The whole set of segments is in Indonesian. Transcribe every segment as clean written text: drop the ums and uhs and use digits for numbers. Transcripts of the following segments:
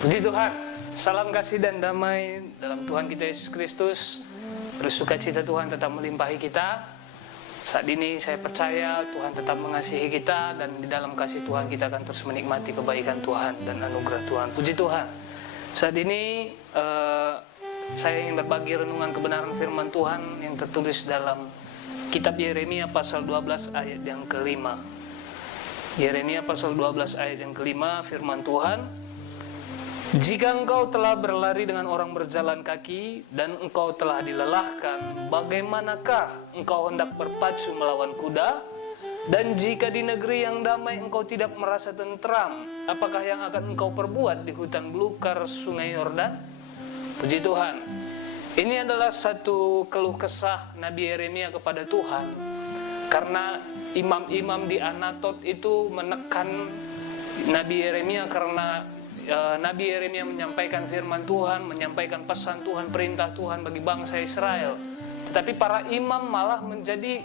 Puji Tuhan, salam kasih dan damai dalam Tuhan kita Yesus Kristus. Bersukacita Tuhan tetap melimpahi kita. Saat ini saya percaya Tuhan tetap mengasihi kita, dan di dalam kasih Tuhan kita akan terus menikmati kebaikan Tuhan dan anugerah Tuhan. Puji Tuhan. Saat ini saya ingin berbagi renungan kebenaran firman Tuhan yang tertulis dalam kitab Yeremia pasal 12 ayat yang kelima. Yeremia pasal 12 ayat yang kelima, firman Tuhan: jika engkau telah berlari dengan orang berjalan kaki dan engkau telah dilelahkan, bagaimanakah engkau hendak berpacu melawan kuda? Dan jika di negeri yang damai engkau tidak merasa tentram, apakah yang akan engkau perbuat di hutan belukar sungai Yordan? Puji Tuhan. Ini adalah satu keluh kesah Nabi Yeremia kepada Tuhan, karena imam-imam di Anatot itu menekan Nabi Yeremia, karena Nabi Yeremia menyampaikan firman Tuhan, menyampaikan pesan Tuhan, perintah Tuhan bagi bangsa Israel. Tetapi para imam malah menjadi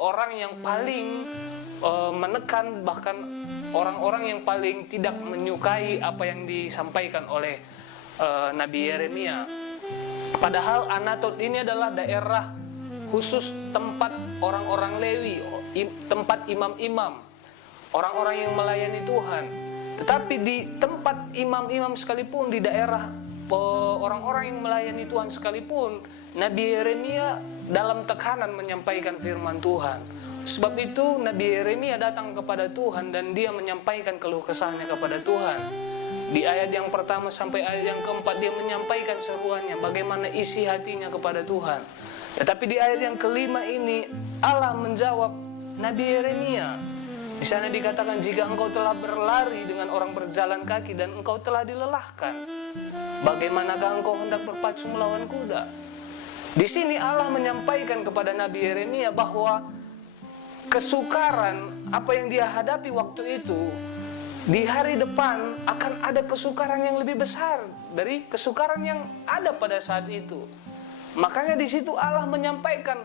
orang yang paling menekan, bahkan orang-orang yang paling tidak menyukai apa yang disampaikan oleh Nabi Yeremia. Padahal Anatot ini adalah daerah khusus tempat orang-orang Lewi, tempat imam-imam, orang-orang yang melayani Tuhan. Tetapi di tempat imam-imam sekalipun, di daerah orang-orang yang melayani Tuhan sekalipun, Nabi Yeremia dalam tekanan menyampaikan firman Tuhan. Sebab itu Nabi Yeremia datang kepada Tuhan dan dia menyampaikan keluh kesahnya kepada Tuhan. Di ayat yang pertama sampai ayat yang keempat dia menyampaikan seruannya, bagaimana isi hatinya kepada Tuhan. Tetapi di ayat yang kelima ini Allah menjawab Nabi Yeremia. Di sana dikatakan, jika engkau telah berlari dengan orang berjalan kaki dan engkau telah dilelahkan, bagaimanakah engkau hendak berpacu melawan kuda? Di sini Allah menyampaikan kepada Nabi Yeremia bahwa kesukaran apa yang dia hadapi waktu itu, di hari depan akan ada kesukaran yang lebih besar dari kesukaran yang ada pada saat itu. Makanya di situ Allah menyampaikan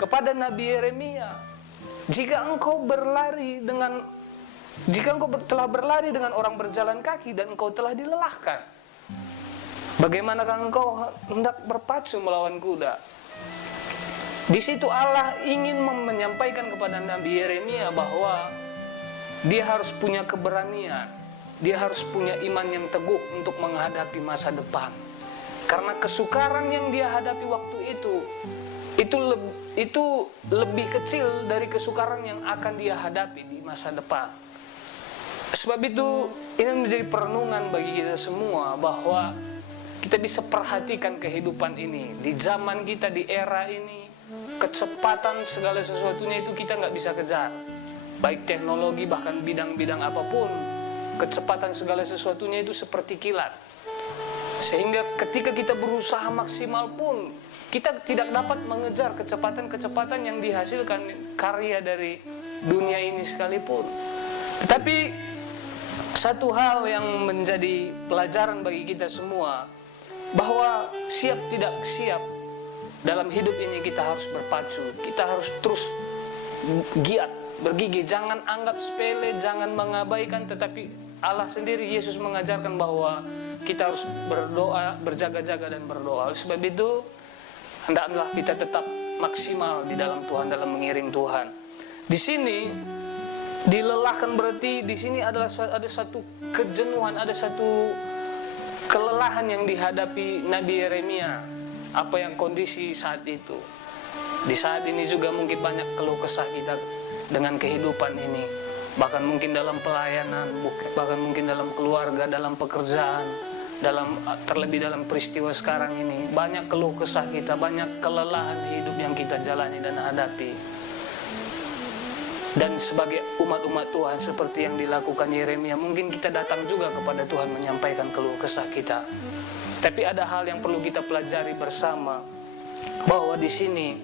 kepada Nabi Yeremia, jika engkau telah berlari dengan orang berjalan kaki dan engkau telah dilelahkan, bagaimanakah engkau hendak berpacu melawan kuda? Di situ Allah ingin menyampaikan kepada Nabi Yeremia bahwa dia harus punya keberanian, dia harus punya iman yang teguh untuk menghadapi masa depan. Karena kesukaran yang dia hadapi waktu itu lebih kecil dari kesukaran yang akan dia hadapi di masa depan. Sebab itu ini menjadi perenungan bagi kita semua, bahwa kita bisa perhatikan kehidupan ini. Di zaman kita, di era ini, kecepatan segala sesuatunya itu kita nggak bisa kejar. Baik teknologi, bahkan bidang-bidang apapun, kecepatan segala sesuatunya itu seperti kilat. Sehingga ketika kita berusaha maksimal pun, kita tidak dapat mengejar kecepatan-kecepatan yang dihasilkan karya dari dunia ini sekalipun. Tetapi satu hal yang menjadi pelajaran bagi kita semua, bahwa siap tidak siap dalam hidup ini kita harus berpacu, kita harus terus giat, bergigih, jangan anggap sepele, jangan mengabaikan. Tetapi Allah sendiri, Yesus mengajarkan bahwa kita harus berdoa, berjaga-jaga dan berdoa. Sebab itu hendaklah kita tetap maksimal di dalam Tuhan, dalam mengiring Tuhan. Di sini dilelahkan berarti di sini adalah ada satu kejenuhan, ada satu kelelahan yang dihadapi Nabi Yeremia. Apa yang kondisi saat itu? Di saat ini juga mungkin banyak keluh kesah kita dengan kehidupan ini. Bahkan mungkin dalam pelayanan, bahkan mungkin dalam keluarga, dalam pekerjaan, terlebih dalam peristiwa sekarang ini, banyak keluh kesah kita, banyak kelelahan hidup yang kita jalani dan hadapi. Dan sebagai umat-umat Tuhan, seperti yang dilakukan Yeremia, mungkin kita datang juga kepada Tuhan menyampaikan keluh kesah kita. Tapi ada hal yang perlu kita pelajari bersama, bahwa di sini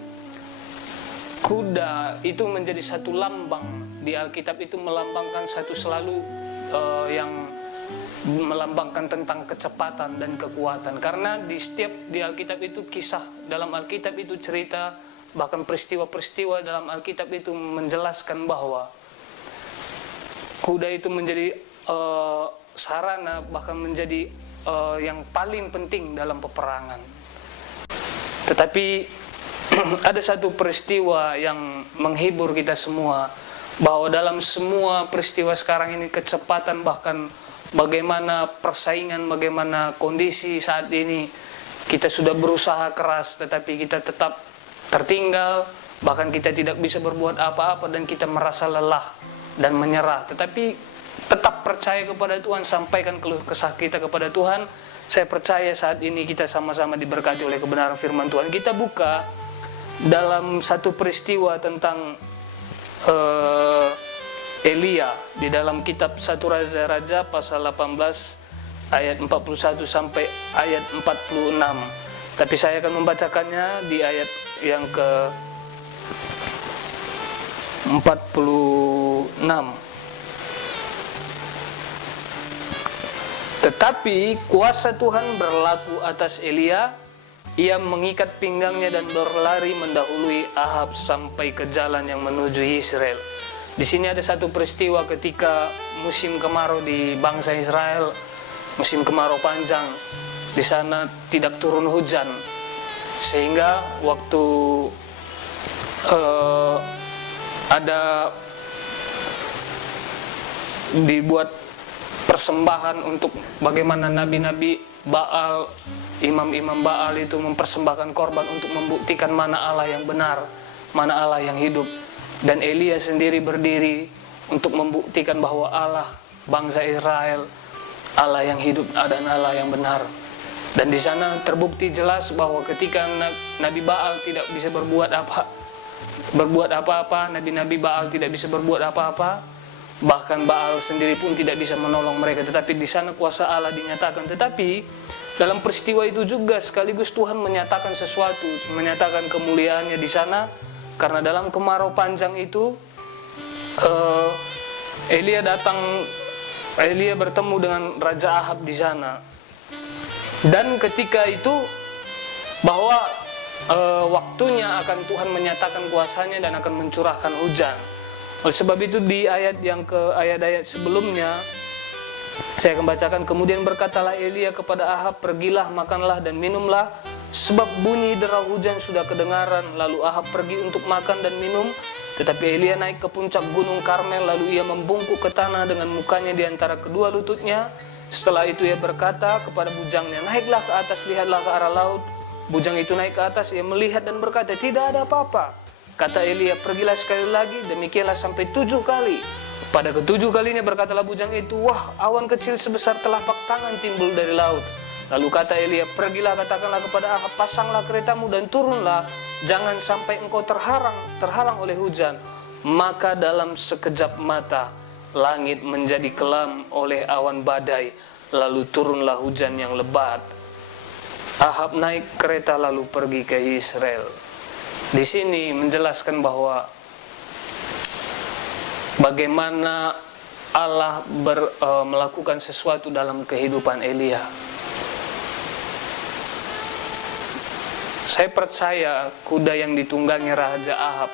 kuda itu menjadi satu lambang. Di Alkitab itu melambangkan satu selalu yang melambangkan tentang kecepatan dan kekuatan. Karena di Alkitab itu kisah dalam Alkitab itu cerita, bahkan peristiwa-peristiwa dalam Alkitab itu menjelaskan bahwa kuda itu menjadi sarana, bahkan menjadi yang paling penting dalam peperangan. Tetapi ada satu peristiwa yang menghibur kita semua, bahwa dalam semua peristiwa sekarang ini, kecepatan, bahkan bagaimana persaingan, bagaimana kondisi saat ini, kita sudah berusaha keras tetapi kita tetap tertinggal, bahkan kita tidak bisa berbuat apa-apa dan kita merasa lelah dan menyerah. Tetapi tetap percaya kepada Tuhan, sampaikan keluh kesah kita kepada Tuhan. Saya percaya saat ini kita sama-sama diberkati oleh kebenaran firman Tuhan. Kita buka dalam satu peristiwa tentang Elia di dalam kitab 1 Raja-Raja pasal 18 ayat 41 sampai ayat 46. Tapi saya akan membacakannya di ayat yang ke 46. Tetapi kuasa Tuhan berlaku atas Elia. Ia mengikat pinggangnya dan berlari mendahului Ahab sampai ke jalan yang menuju Israel. Di sini ada satu peristiwa ketika musim kemarau di bangsa Israel, musim kemarau panjang. Di sana tidak turun hujan, sehingga waktu ada dibuat persembahan untuk bagaimana nabi-nabi Baal, imam-imam Baal itu mempersembahkan korban untuk membuktikan mana Allah yang benar, mana Allah yang hidup. Dan Elia sendiri berdiri untuk membuktikan bahwa Allah bangsa Israel, Allah yang hidup dan Allah yang benar. Dan di sana terbukti jelas bahwa ketika Nabi Baal tidak bisa berbuat apa-apa, nabi-nabi Baal tidak bisa berbuat apa-apa, bahkan Baal sendiri pun tidak bisa menolong mereka. Tetapi di sana kuasa Allah dinyatakan. Tetapi dalam peristiwa itu juga sekaligus Tuhan menyatakan sesuatu, menyatakan kemuliaannya di sana. Karena dalam kemarau panjang itu Elia bertemu dengan Raja Ahab di sana. Dan ketika itu bahwa waktunya akan Tuhan menyatakan kuasanya dan akan mencurahkan hujan. Oleh sebab itu di ayat-ayat sebelumnya saya akan bacakan. Kemudian berkatalah Elia kepada Ahab, pergilah, makanlah dan minumlah, sebab bunyi derau hujan sudah kedengaran. Lalu Ahab pergi untuk makan dan minum. Tetapi Elia naik ke puncak gunung Karmel, lalu ia membungkuk ke tanah dengan mukanya di antara kedua lututnya. Setelah itu ia berkata kepada bujangnya, naiklah ke atas, lihatlah ke arah laut. Bujang itu naik ke atas, ia melihat dan berkata, tidak ada apa-apa. Kata Elia, pergilah sekali lagi, demikianlah sampai 7 kali. Pada ke-7 kalinya berkatalah bujang itu, wah, awan kecil sebesar telapak tangan timbul dari laut. Lalu kata Elia, pergilah, katakanlah kepada Ahab, pasanglah keretamu dan turunlah, jangan sampai engkau terhalang oleh hujan. Maka dalam sekejap mata, langit menjadi kelam oleh awan badai, lalu turunlah hujan yang lebat. Ahab naik kereta lalu pergi ke Israel. Di sini menjelaskan bahwa bagaimana Allah melakukan sesuatu dalam kehidupan Elia. Saya percaya kuda yang ditunggangi Raja Ahab,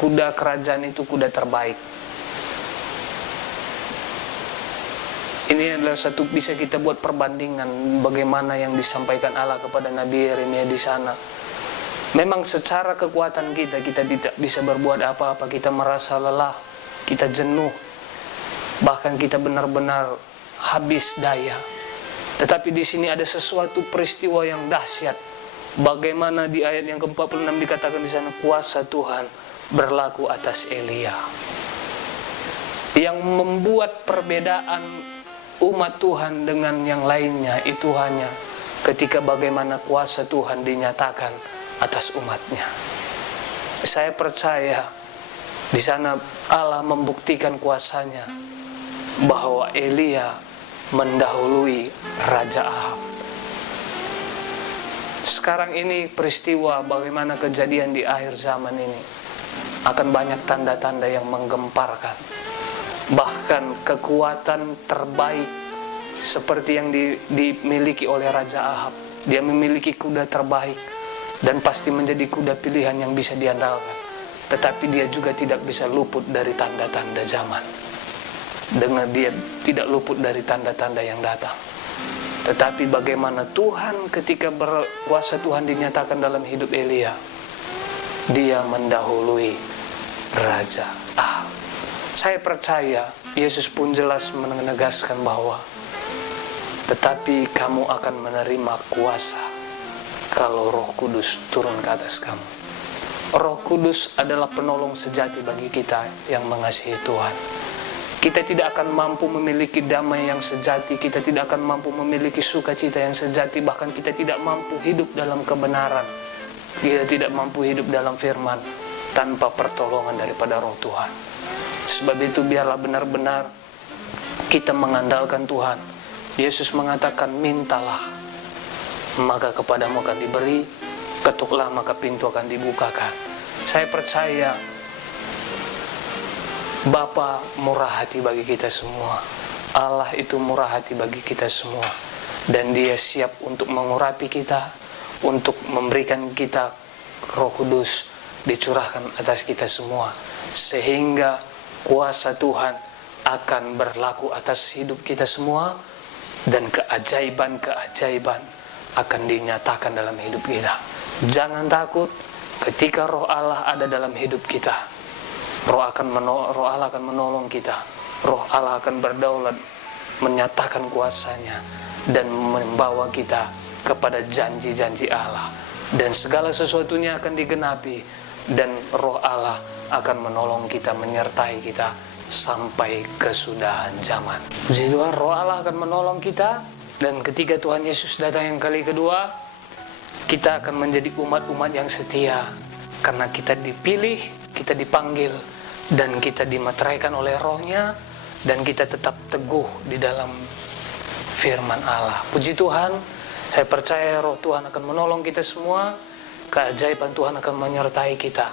kuda kerajaan itu kuda terbaik. Ini adalah satu bisa kita buat perbandingan bagaimana yang disampaikan Allah kepada Nabi Yeremia di sana. Memang secara kekuatan kita tidak bisa berbuat apa-apa, kita merasa lelah, kita jenuh, bahkan kita benar-benar habis daya. Tetapi di sini ada sesuatu peristiwa yang dahsyat. Bagaimana di ayat yang ke-46 dikatakan di sana, kuasa Tuhan berlaku atas Elia. Yang membuat perbedaan umat Tuhan dengan yang lainnya itu hanya ketika bagaimana kuasa Tuhan dinyatakan atas umatnya. Saya percaya di sana Allah membuktikan kuasanya bahwa Elia mendahului Raja Ahab. Sekarang ini peristiwa bagaimana kejadian di akhir zaman ini akan banyak tanda-tanda yang menggemparkan. Bahkan kekuatan terbaik seperti yang dimiliki oleh Raja Ahab. Dia memiliki kuda terbaik dan pasti menjadi kuda pilihan yang bisa diandalkan. Tetapi dia juga tidak bisa luput dari tanda-tanda zaman. dengan dia tidak luput dari tanda-tanda yang datang. Tetapi bagaimana Tuhan ketika berkuasa Tuhan dinyatakan dalam hidup Elia, dia mendahului Raja Ahab. Saya percaya Yesus pun jelas menegaskan bahwa tetapi kamu akan menerima kuasa kalau Roh Kudus turun ke atas kamu. Roh Kudus adalah penolong sejati bagi kita yang mengasihi Tuhan. Kita tidak akan mampu memiliki damai yang sejati, kita tidak akan mampu memiliki sukacita yang sejati, bahkan kita tidak mampu hidup dalam kebenaran, kita tidak mampu hidup dalam firman tanpa pertolongan daripada Roh Tuhan. Sebab itu biarlah benar-benar kita mengandalkan Tuhan. Yesus mengatakan, mintalah maka kepadamu akan diberi, ketuklah maka pintu akan dibukakan. Saya percaya Bapa murah hati bagi kita semua. Allah itu murah hati bagi kita semua. Dan Dia siap untuk mengurapi kita, untuk memberikan kita Roh Kudus dicurahkan atas kita semua, sehingga kuasa Tuhan akan berlaku atas hidup kita semua, dan keajaiban-keajaiban akan dinyatakan dalam hidup kita. Jangan takut ketika Roh Allah ada dalam hidup kita. Roh Allah akan menolong kita. Roh Allah akan berdaulat, menyatakan kuasanya, dan membawa kita kepada janji-janji Allah. Dan segala sesuatunya akan digenapi, dan Roh Allah akan menolong kita, menyertai kita sampai kesudahan zaman. Puji Tuhan, Roh Allah akan menolong kita. Dan ketika Tuhan Yesus datang yang kali kedua, kita akan menjadi umat-umat yang setia, karena kita dipilih, kita dipanggil, dan kita dimeteraikan oleh Roh-Nya, dan kita tetap teguh di dalam firman Allah. Puji Tuhan, saya percaya Roh Tuhan akan menolong kita semua, keajaiban Tuhan akan menyertai kita,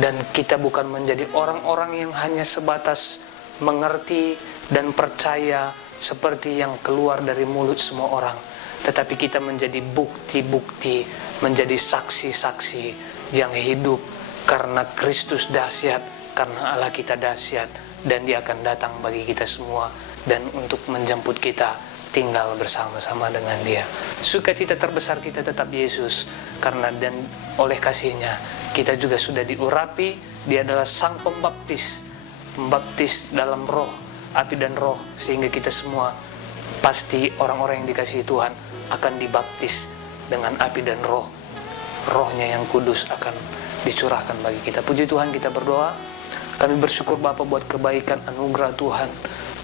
dan kita bukan menjadi orang-orang yang hanya sebatas mengerti dan percaya seperti yang keluar dari mulut semua orang, tetapi kita menjadi bukti-bukti, menjadi saksi-saksi yang hidup, karena Kristus dahsyat, karena Allah kita dahsyat, dan Dia akan datang bagi kita semua, dan untuk menjemput kita tinggal bersama-sama dengan Dia. Sukacita terbesar kita tetap Yesus, karena dan oleh kasih-Nya kita juga sudah diurapi. Dia adalah Sang Pembaptis, pembaptis dalam Roh, api dan Roh, sehingga kita semua pasti orang-orang yang dikasihi Tuhan akan dibaptis dengan api dan Roh. Roh-Nya yang kudus akan dicurahkan bagi kita. Puji Tuhan, kita berdoa. Kami bersyukur Bapa buat kebaikan anugerah Tuhan,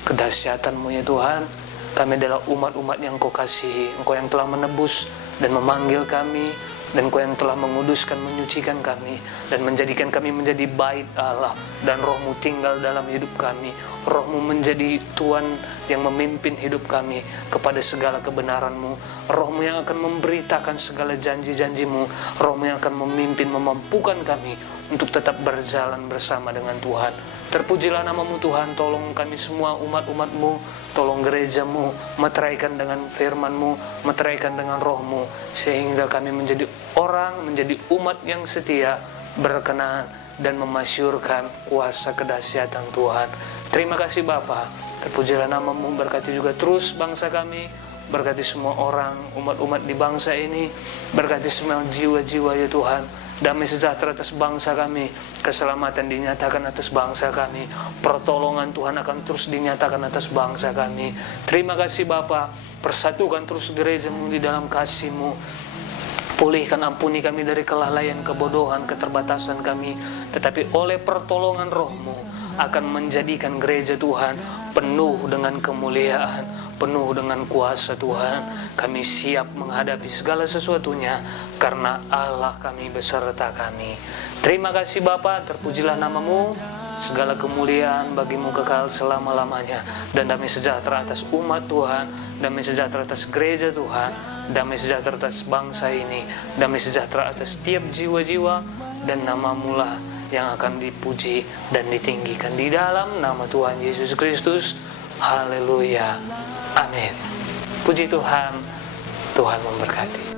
kedahsyatan-Mu ya Tuhan. Kami adalah umat-umat yang Kau kasihi, Engkau yang telah menebus dan memanggil kami, dan Engkau yang telah menguduskan, menyucikan kami, dan menjadikan kami menjadi bait Allah, dan Roh-Mu tinggal dalam hidup kami. Roh-Mu menjadi Tuhan yang memimpin hidup kami kepada segala kebenaran-Mu. Roh-Mu yang akan memberitakan segala janji-janji-Mu. Roh-Mu yang akan memimpin, memampukan kami untuk tetap berjalan bersama dengan Tuhan. Terpujilah nama-Mu Tuhan. Tolong kami semua umat-umat-Mu, tolong gereja-Mu, meteraikan dengan firman-Mu, meteraikan dengan Roh-Mu, sehingga kami menjadi orang, menjadi umat yang setia, berkenan, dan memasyurkan kuasa kedahsyatan Tuhan. Terima kasih Bapa. Terpujilah nama-Mu. Berkati juga terus bangsa kami, berkati semua orang, umat-umat di bangsa ini, berkati semua jiwa-jiwa ya Tuhan. Damai sejahtera atas bangsa kami, keselamatan dinyatakan atas bangsa kami, pertolongan Tuhan akan terus dinyatakan atas bangsa kami. Terima kasih Bapa. Persatukan terus gereja-Mu di dalam kasih-Mu. Pulihkan, ampuni kami dari kelalaian, kebodohan, keterbatasan kami, tetapi oleh pertolongan Roh-Mu akan menjadikan gereja Tuhan penuh dengan kemuliaan, penuh dengan kuasa Tuhan. Kami siap menghadapi segala sesuatunya, karena Allah kami beserta kami. Terima kasih Bapa, terpujilah nama-Mu. Segala kemuliaan bagi-Mu kekal selama-lamanya, dan damai sejahtera atas umat Tuhan, damai sejahtera atas gereja Tuhan, damai sejahtera atas bangsa ini, damai sejahtera atas setiap jiwa-jiwa, dan nama-Mu lah yang akan dipuji dan ditinggikan di dalam nama Tuhan Yesus Kristus. Haleluya. Amin. Puji Tuhan. Tuhan memberkati.